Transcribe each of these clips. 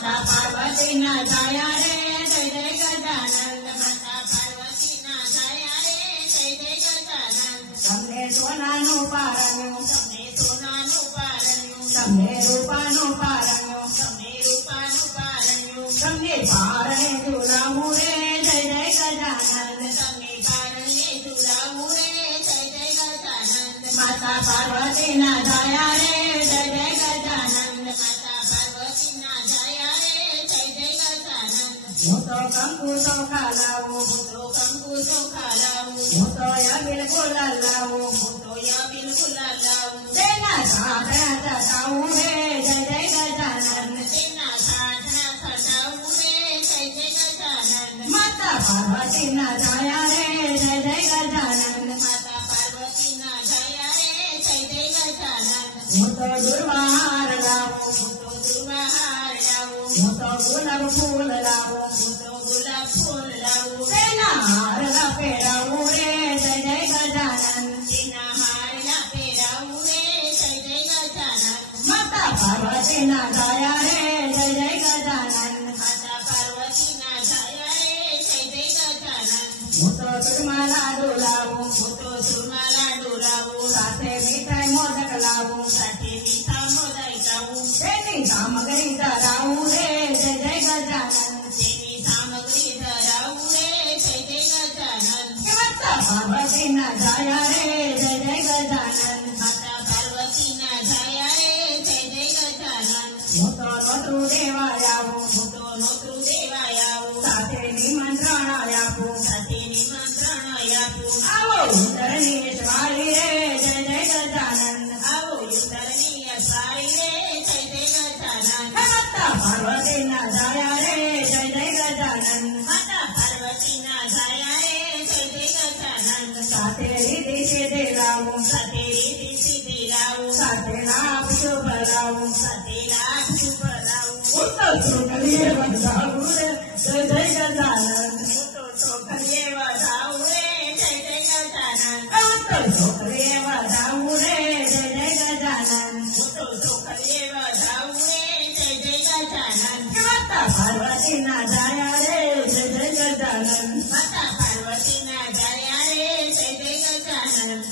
माता पार्वती ना जाया रे जय जय गजानन माता पार्वती ना जाया रे जय जय गजानन તમને સોનાનું પારણ્યું તમને સોનાનું પારણ્યું તમને રૂપાનું પારણ્યું તમને રૂપાનું પારણ્યું તમને પારણે ઝુલાવું રે જય જય ગજાનન તમને પારણે ઝુલાવું રે જય જય ગજાનન માતા પાર્વતી ના જાયા રે જય જય ગજાનન માતા પાર્વતી ના જાયા રે જય જય ગજાનન હું તો કંકુ ચોખા લાવું હું તો કંકુ ચોખા લાવું હું તો યબિલ ગુલાલ લાવું હું તો યબિલ ગુલાલ લાવું તેના સાધના થતાવું રે જય જય ગજાનન તેના સાધના થતાવું રે જય જય ગજાનન માતા પાર્વતી ના જાયા રે જય જય ગજાનન માતા પાર્વતી ના જાયા રે જય જય ગજાનન હું તો દુર્વાર લાવું હું તો દુર્વાર લાવું હું તો ગુલાબ ફૂલ લાવું હું તો ગુલાબ ફૂલ લાવું તેના હાર પહેરાવું રે જય જય ગજાનન તેના હાર પહેરાવું રે જય જય ગજાનન માતા પાર્વતી ના જાયા રે જય જય ગજાનન માતા પાર્વતી ના જાયા રે જય જય ગજાનન હું તો ચૂરમા લાડુ લાવું હું તો ચૂરમા લાડુ લાવું સાથે મીઠાઈ મોદક લાવું સાથે મીઠા મોદક લાવું તેની સામગ્રી ધરાવું રે જય જય ગજાનન તેની સામગ્રી ધરાવું રે જય જય ગજાનન માતા પાર્વતી ના જાયા રે જય જય ગજાનન માતા પાર્વતી ના જાયા રે જય જય ગજાનન હું તો નોતરું દેવા આવું હું તો નોતરું દેવા આવું સાથે નિમંત્રણ આપું સાથે નિમંત્રણ આપું આવો ઉત્તરની અસવાળી રે જય જય ગજાનન આવો ઉત્તરની અસવાળી રે જય જય ગજાનન માતા પાર્વતી ના જાયા રે જય જય ગજાનન માતા પાર્વતી ના જાયા રે જય જય ગજાનન સાથે રીતિ સિદ્ધિ લાવું સાથે રીતિ સિદ્ધિ લાવું સાથે લાભ શુભ લાવું સાથે લાભ શુભ લાવું હું તો છોકરીએ વધાવું રે જય જય ગજાનન હું તો છોકરીએ વધાવું રે જય જય ગજાનન હું તો છોકરીએ વધાવું રે જય જય ગજાનન હું તો છોકરીએ વધાવું રે જય જય ગજાનન માતા પાર્વતી ના જાયા રે જય જય ગજાનન માતા પાર્વતી ના જાયા રે જય જય ગજાનન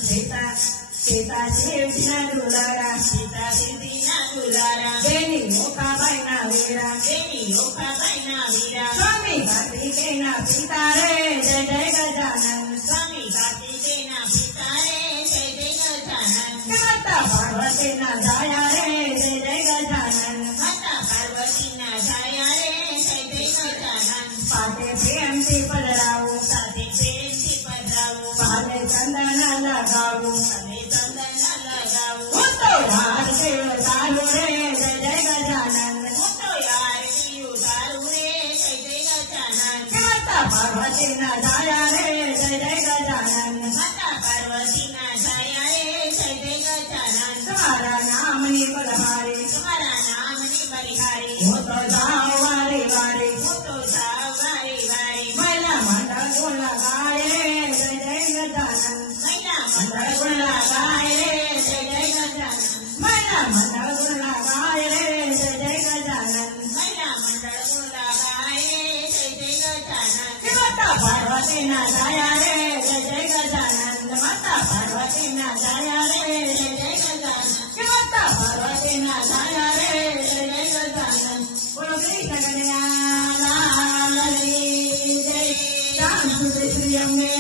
સીતા શિવજીના દુલારા સીતા શિવજીના દુલારા બેની મોકાબાઈ ના વીરા બેની મોકાબાઈ ના વીરા સ્વામી કાર્તિકેયના પિતા રે જય જય ગજાનન સ્વામી કાર્તિકેયના પિતા રે જય જય ગજાનન માતા પાર્વતી ના જાયા રે જય જય ગજાનન માતા પાર્વતી ના જાયા રે જય જય ગજાનન પાટે પ્રેમથી પધરાવું સાથે પ્રેમથી પધરાવું પાલે ચંદન લગાવું અને ચંદન લગાવું હું તો યાર શિવ તારું રે જય જય ગજાનન હું તો યાર શિવ તારું રે જય જય ગજાનન માતા પાર્વતી ના જાયા રે જય જય ગજાનન માતા પાર્વતી ના જાયા રે જય જય ગજાનન તમારા નામની બલહારી તમારા નામની બલિહારી હું તો જાઉં વારી વારી હું તો જાઉં વારી વારી મહિલા મંડળ ગુણ લગાય રે જય જય ગજાનન મહિલા મંડળ ગુણ લગાય રે જય જય ગજાનન મહિલા મંડળ ગુણ લગાય રે જય જય ગજાનન મહિલા મંડળ ગુણ લગાય રે જય જય ગજાનન માતા પાર્વતી ના જાયા રે જય જય ગજાનન માતા પાર્વતી ના જાયા રે જય જય ગજાનન માતા પાર્વતી ના જાયા રે જય જય ગજાનન બોલો કૃષ્ણ કનૈયા લાલની જય રામ સુંદર શ્રી અમે